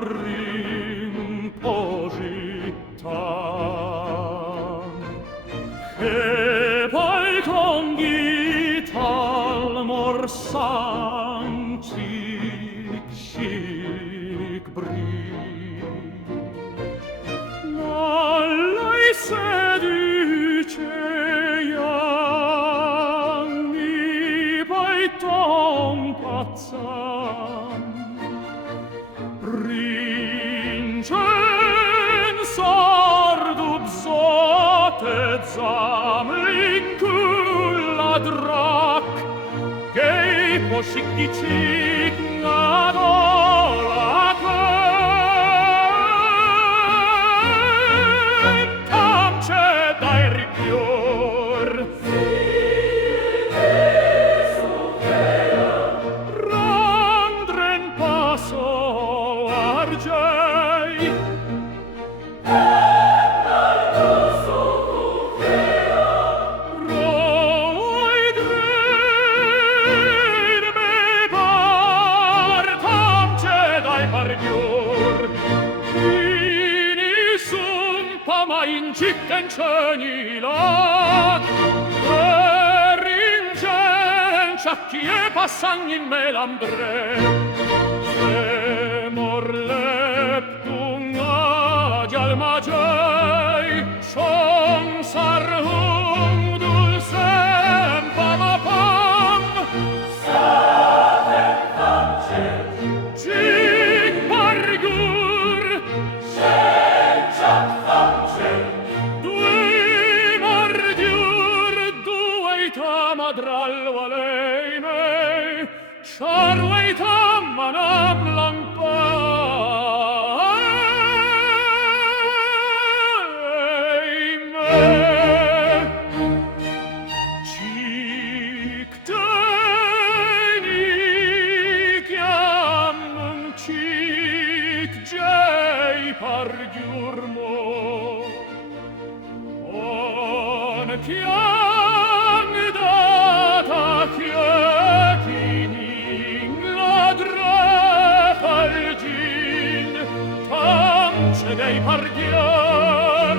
rimpositam, che poi conghi talmor sanctic sic bri. Nall'ei seduceam, mi poi tom pazzam, Ringen sardub sotezam linculla drac, gei posik dicik nadolatem, tam ce dai ripior. Randren paso argei, roi drin me partam ce dai pargiur. Ini sum pama in ciccen cenilat, Ciacchi e passan in melambre, semor leptum adial magei, som sarhum dulcem pamapam, satem facet, cic pargur, senciat facet, dui mordiur, dueita madral valeime, charveita manam lampaime. Cic deniciam nunc cic gei pargiurmo, on piang data chietining ladre palgin, tam ce dei pargiur,